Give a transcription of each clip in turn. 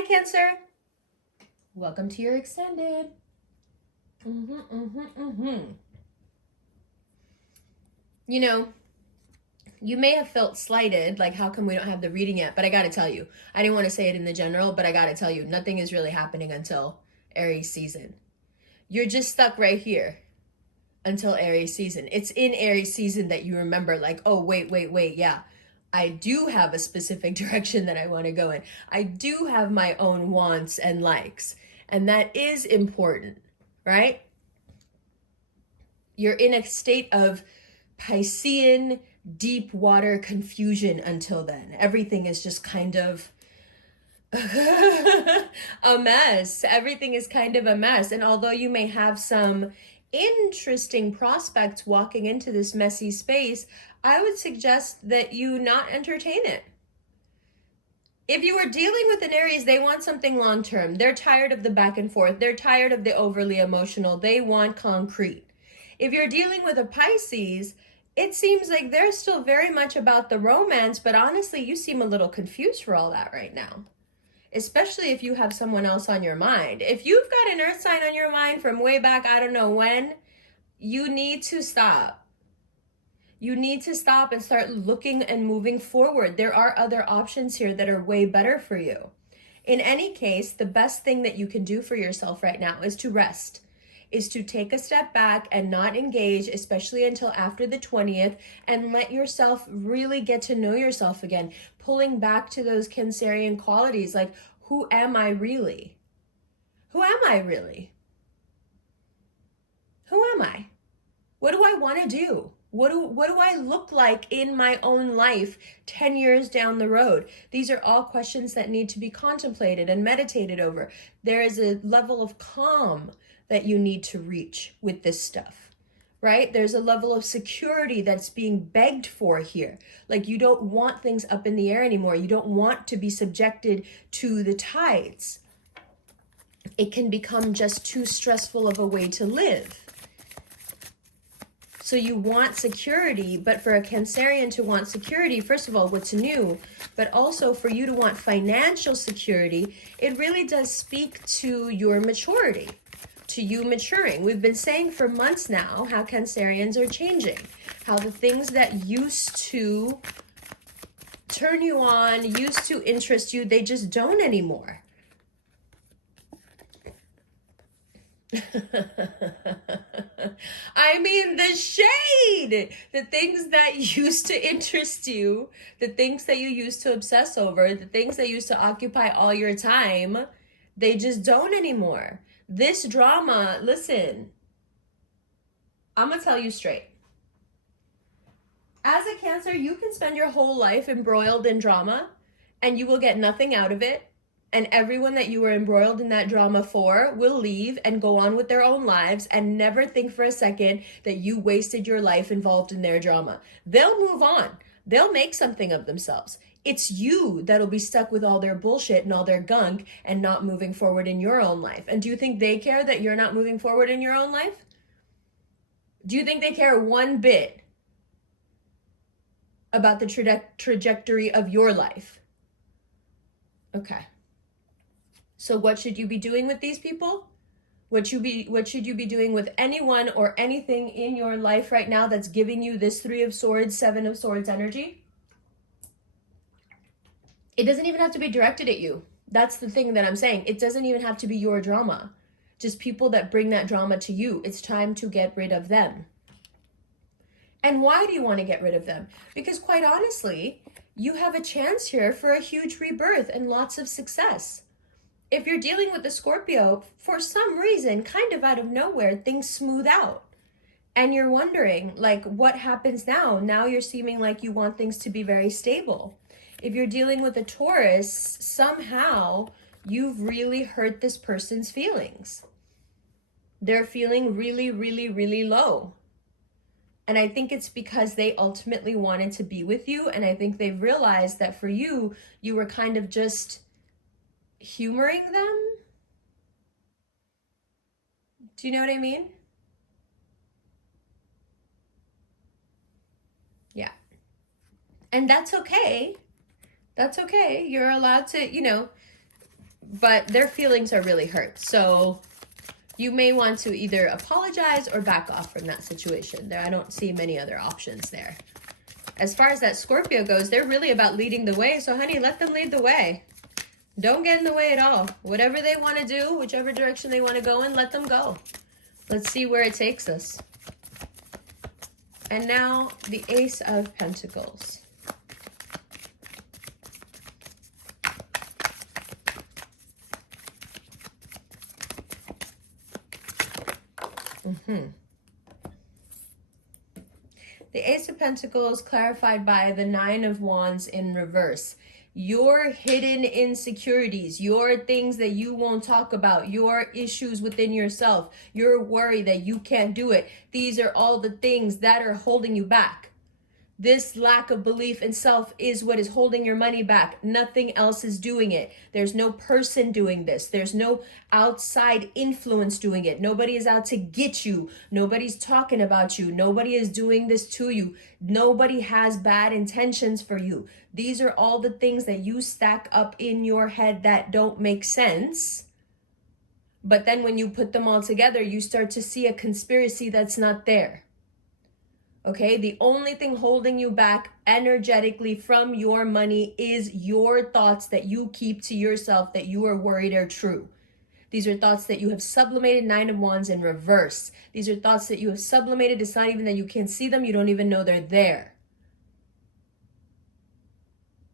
Hi, Cancer. Welcome to your extended. You know, you may have felt slighted, like how come we don't have the reading yet? But I gotta tell you, I didn't want to say it in the general, but I gotta tell you, nothing is really happening until Aries season. You're just stuck right here until Aries season. It's in Aries season that you remember, like, oh, wait, yeah. I do have a specific direction that I want to go in. I do have my own wants and likes. And that is important, right? You're in a state of Piscean deep water confusion until then. Everything is just kind of a mess. Everything is kind of a mess. And although you may have some interesting prospects walking into this messy space, I would suggest that you not entertain it. If you are dealing with an Aries, they want something long term. They're tired of the back and forth. They're tired of the overly emotional. They want concrete. If you're dealing with a Pisces, it seems like they're still very much about the romance, but honestly, you seem a little confused for all that right now. Especially if you have someone else on your mind. If you've got an earth sign on your mind from way back, I don't know when, you need to stop. You need to stop and start looking and moving forward. There are other options here that are way better for you. In any case, the best thing that you can do for yourself right now is to rest, is to take a step back and not engage, especially until after the 20th, and let yourself really get to know yourself again, pulling back to those Cancerian qualities like, who am I really? Who am I really? Who am I? What do I want to do? What do I look like in my own life 10 years down the road? These are all questions that need to be contemplated and meditated over. There is a level of calm that you need to reach with this stuff, right? There's a level of security that's being begged for here. Like, you don't want things up in the air anymore. You don't want to be subjected to the tides. It can become just too stressful of a way to live. So you want security, but for a Cancerian to want security, first of all, what's new, but also for you to want financial security, it really does speak to your maturity, to you maturing. We've been saying for months now how Cancerians are changing, how the things that used to turn you on, used to interest you, they just don't anymore. I mean, the shade, the things that used to interest you, the things that you used to obsess over, the things that used to occupy all your time, they just don't anymore. This drama, listen, I'm gonna tell you straight. As a Cancer, you can spend your whole life embroiled in drama and you will get nothing out of it. And everyone that you were embroiled in that drama for will leave and go on with their own lives and never think for a second that you wasted your life involved in their drama. They'll move on. They'll make something of themselves. It's you that'll be stuck with all their bullshit and all their gunk and not moving forward in your own life. And do you think they care that you're not moving forward in your own life? Do you think they care one bit about the trajectory of your life? Okay. So what should you be doing with these people? What should you be doing with anyone or anything in your life right now that's giving you this 3 of Swords, 7 of Swords energy? It doesn't even have to be directed at you. That's the thing that I'm saying. It doesn't even have to be your drama. Just people that bring that drama to you. It's time to get rid of them. And why do you want to get rid of them? Because quite honestly, you have a chance here for a huge rebirth and lots of success. If you're dealing with a Scorpio, for some reason, kind of out of nowhere, things smooth out. And you're wondering, like, what happens now? Now you're seeming like you want things to be very stable. If you're dealing with a Taurus, somehow you've really hurt this person's feelings. They're feeling really, really, really low. And I think it's because they ultimately wanted to be with you. And I think they've realized that for you, you were kind of just humoring them. Do you know what I mean? Yeah. And that's okay. That's okay. You're allowed to, but their feelings are really hurt. So you may want to either apologize or back off from that situation. I don't see many other options there. As far as that Scorpio goes, they're really about leading the way. So honey, let them lead the way. Don't get in the way at all. Whatever they want to do, whichever direction they want to go in, let them go. Let's see where it takes us. And now the Ace of Pentacles. The Ace of Pentacles clarified by the Nine of Wands in reverse. Your hidden insecurities, your things that you won't talk about, your issues within yourself, your worry that you can't do it. These are all the things that are holding you back. This lack of belief in self is what is holding your money back. Nothing else is doing it. There's no person doing this. There's no outside influence doing it. Nobody is out to get you. Nobody's talking about you. Nobody is doing this to you. Nobody has bad intentions for you. These are all the things that you stack up in your head that don't make sense. But then when you put them all together, you start to see a conspiracy that's not there. Okay, the only thing holding you back energetically from your money is your thoughts that you keep to yourself that you are worried are true. These are thoughts that you have sublimated, Nine of Wands in reverse. These are thoughts that you have sublimated. It's not even that you can't see them. You don't even know they're there.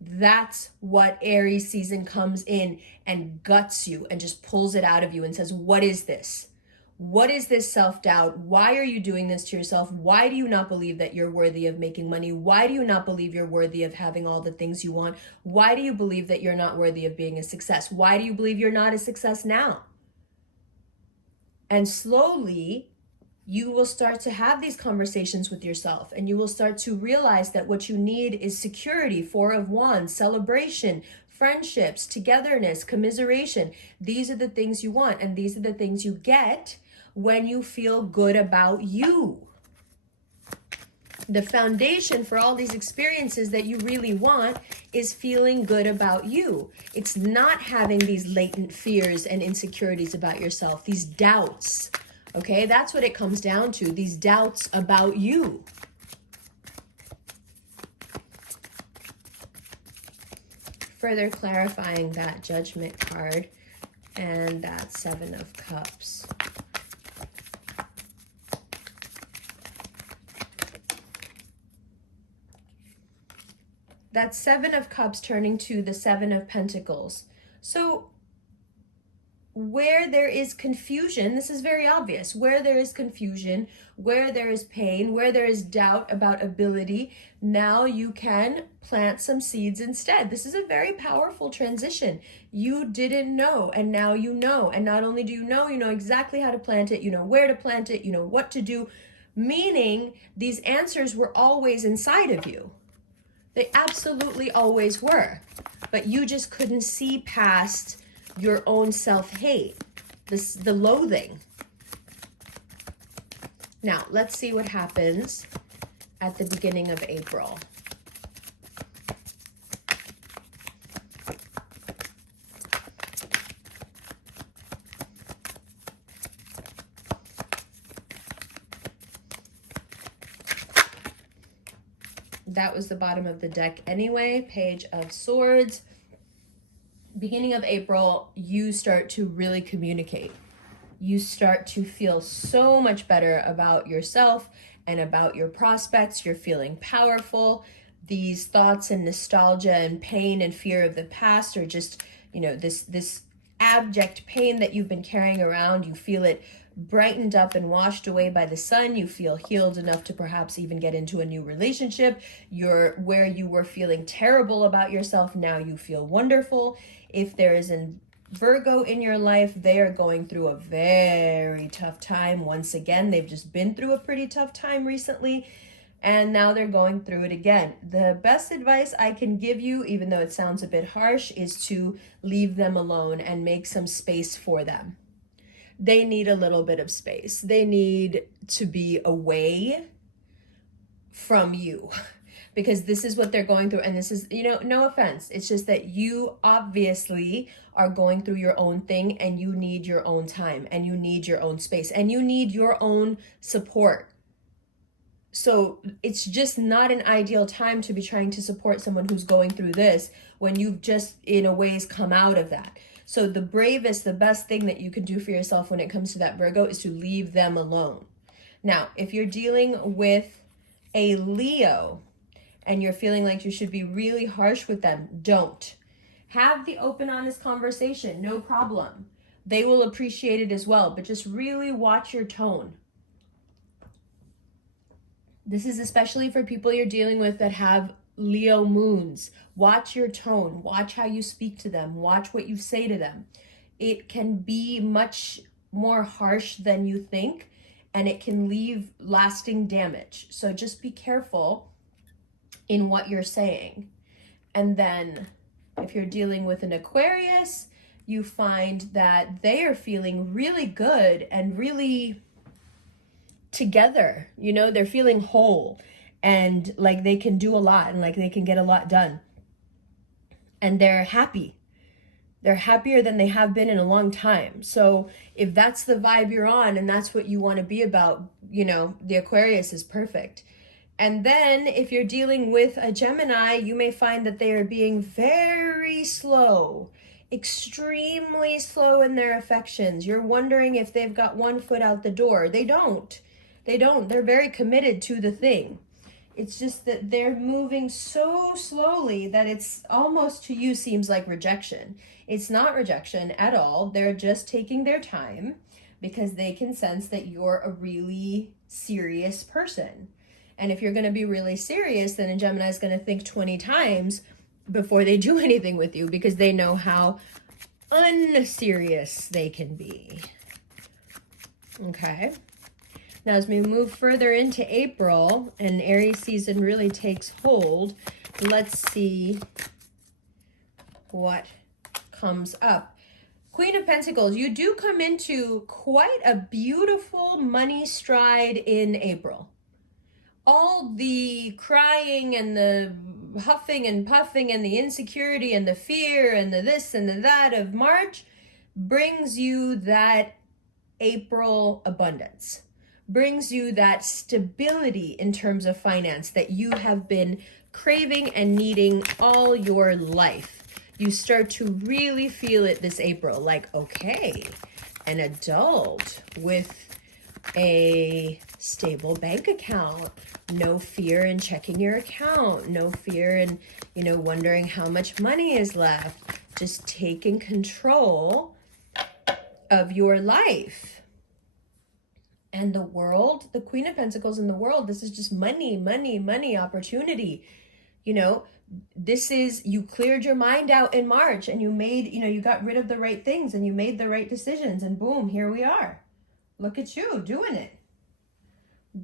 That's what Aries season comes in and guts you and just pulls it out of you and says, what is this? What is this self-doubt? Why are you doing this to yourself? Why do you not believe that you're worthy of making money? Why do you not believe you're worthy of having all the things you want? Why do you believe that you're not worthy of being a success? Why do you believe you're not a success now? And slowly, you will start to have these conversations with yourself, and you will start to realize that what you need is security, Four of Wands, celebration, friendships, togetherness, commiseration. These are the things you want, and these are the things you get when you feel good about you. The foundation for all these experiences that you really want is feeling good about you. It's not having these latent fears and insecurities about yourself, these doubts. Okay, that's what it comes down to, these doubts about you. Further clarifying that Judgment card and that Seven of Cups. That Seven of Cups turning to the Seven of Pentacles. So where there is confusion, this is very obvious, where there is confusion, where there is pain, where there is doubt about ability, now you can plant some seeds instead. This is a very powerful transition. You didn't know, and now you know. And not only do you know exactly how to plant it, you know where to plant it, you know what to do, meaning these answers were always inside of you. They absolutely always were, but you just couldn't see past your own self-hate, the loathing. Now, let's see what happens at the beginning of April. That was the bottom of the deck anyway, Page of Swords. Beginning of April, you start to really communicate. You start to feel so much better about yourself and about your prospects. You're feeling powerful. These thoughts and nostalgia and pain and fear of the past are just, this abject pain that you've been carrying around. You feel it brightened up and washed away by the sun. You feel healed enough to perhaps even get into a new relationship. You're where you were feeling terrible about yourself, now you feel wonderful. If there is a Virgo in your life, they are going through a very tough time. Once again, they've just been through a pretty tough time recently, and now they're going through it again. The best advice I can give you, even though it sounds a bit harsh, is to leave them alone and make some space for them. They need a little bit of space. They need to be away from you. because this is what they're going through. And this is, no offense. It's just that you obviously are going through your own thing, and you need your own time, and you need your own space, and you need your own support. So it's just not an ideal time to be trying to support someone who's going through this when you've just, in a ways, come out of that. So the bravest, the best thing that you can do for yourself when it comes to that, Virgo, is to leave them alone. Now, if you're dealing with a Leo and you're feeling like you should be really harsh with them, don't. Have the open, honest conversation, no problem. They will appreciate it as well, but just really watch your tone. This is especially for people you're dealing with that have Leo moons. Watch your tone. Watch how you speak to them. Watch what you say to them. It can be much more harsh than you think, and it can leave lasting damage. So just be careful in what you're saying. And then if you're dealing with an Aquarius, you find that they are feeling really good and really together. They're feeling whole, and like they can do a lot, and like they can get a lot done, and they're happy. They're happier than they have been in a long time. So if that's the vibe you're on and that's what you want to be about, the Aquarius is perfect. And then if you're dealing with a Gemini, you may find that they are being very slow, extremely slow in their affections. You're wondering if they've got one foot out the door. They don't. They're very committed to the thing. It's just that they're moving so slowly that it's almost, to you, seems like rejection. It's not rejection at all. They're just taking their time because they can sense that you're a really serious person. And if you're going to be really serious, then a Gemini is going to think 20 times before they do anything with you, because they know how unserious they can be. Okay. Now, as we move further into April and Aries season really takes hold, let's see what comes up. Queen of Pentacles, you do come into quite a beautiful money stride in April. All the crying and the huffing and puffing and the insecurity and the fear and the this and the that of March brings you that April abundance. Brings you that stability in terms of finance that you have been craving and needing all your life. You start to really feel it this April, like, okay, an adult with a stable bank account, no fear in checking your account, no fear in, wondering how much money is left, just taking control of your life. And the world, the Queen of Pentacles in the world, this is just money, money, money, opportunity. This is, you cleared your mind out in March, and you made, you got rid of the right things, and you made the right decisions, and boom, here we are. Look at you doing it.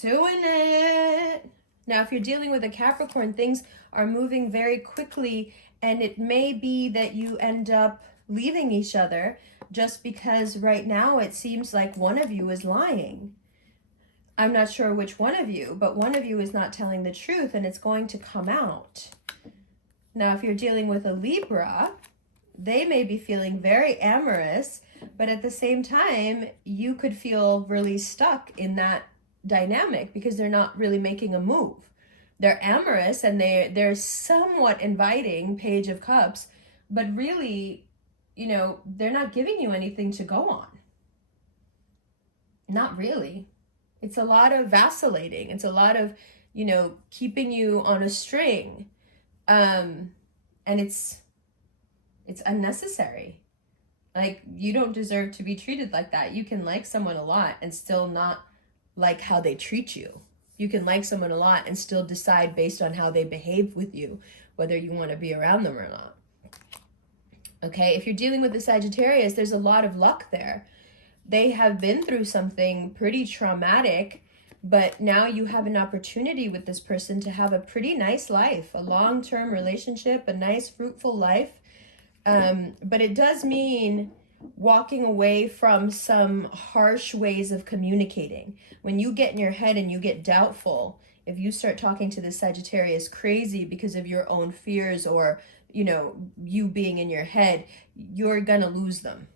Doing it. Now, if you're dealing with a Capricorn, things are moving very quickly, and it may be that you end up leaving each other just because right now it seems like one of you is lying. I'm not sure which one of you, but one of you is not telling the truth, and it's going to come out. Now, if you're dealing with a Libra, they may be feeling very amorous, but at the same time, you could feel really stuck in that dynamic because they're not really making a move. They're amorous and they're somewhat inviting, Page of Cups, but really, they're not giving you anything to go on. Not really. It's a lot of vacillating. It's a lot of, keeping you on a string. And it's unnecessary. Like, you don't deserve to be treated like that. You can like someone a lot and still not like how they treat you. You can like someone a lot and still decide based on how they behave with you, whether you want to be around them or not. Okay, if you're dealing with the Sagittarius, there's a lot of luck there. They have been through something pretty traumatic, but now you have an opportunity with this person to have a pretty nice life, a long-term relationship, a nice, fruitful life. But it does mean walking away from some harsh ways of communicating. When you get in your head and you get doubtful, if you start talking to the Sagittarius crazy because of your own fears or, you being in your head, you're going to lose them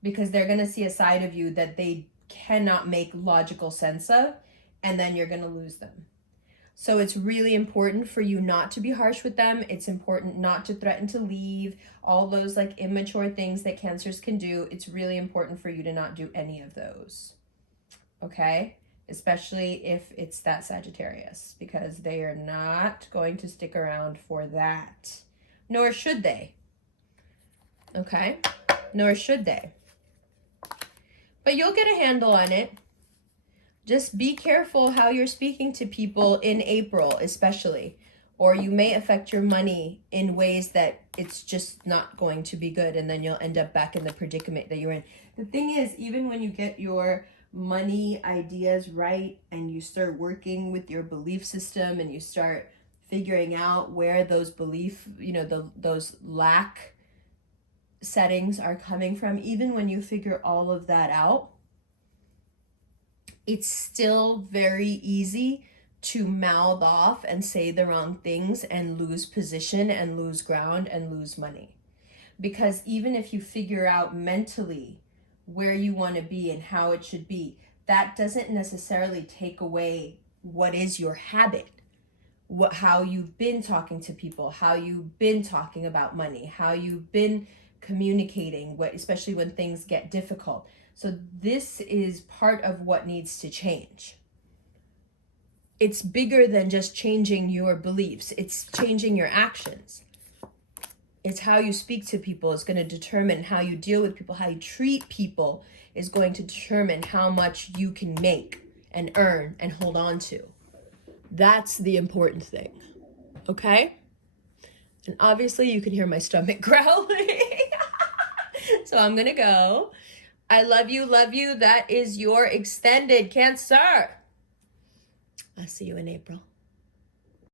because they're going to see a side of you that they cannot make logical sense of, and then you're going to lose them. So it's really important for you not to be harsh with them. It's important not to threaten to leave, all those like immature things that Cancers can do. It's really important for you to not do any of those. Okay? Especially if it's that Sagittarius, because they are not going to stick around for that. Nor should they. Okay? Nor should they. But you'll get a handle on it. Just be careful how you're speaking to people in April, especially, or you may affect your money in ways that it's just not going to be good, and then you'll end up back in the predicament that you're in. The thing is, even when you get your money ideas right and you start working with your belief system and you start figuring out where those those lack settings are coming from, even when you figure all of that out, it's still very easy to mouth off and say the wrong things and lose position and lose ground and lose money. Because even if you figure out mentally where you want to be and how it should be, that doesn't necessarily take away what is your habit, how you've been talking to people, how you've been talking about money, how you've been communicating, especially when things get difficult. So this is part of what needs to change. It's bigger than just changing your beliefs. It's changing your actions. It's how you speak to people is going to determine how you deal with people. How you treat people is going to determine how much you can make and earn and hold on to. That's the important thing. Okay? And obviously you can hear my stomach growling. So I'm going to go. I love you, love you. That is your extended Cancer. I'll see you in April.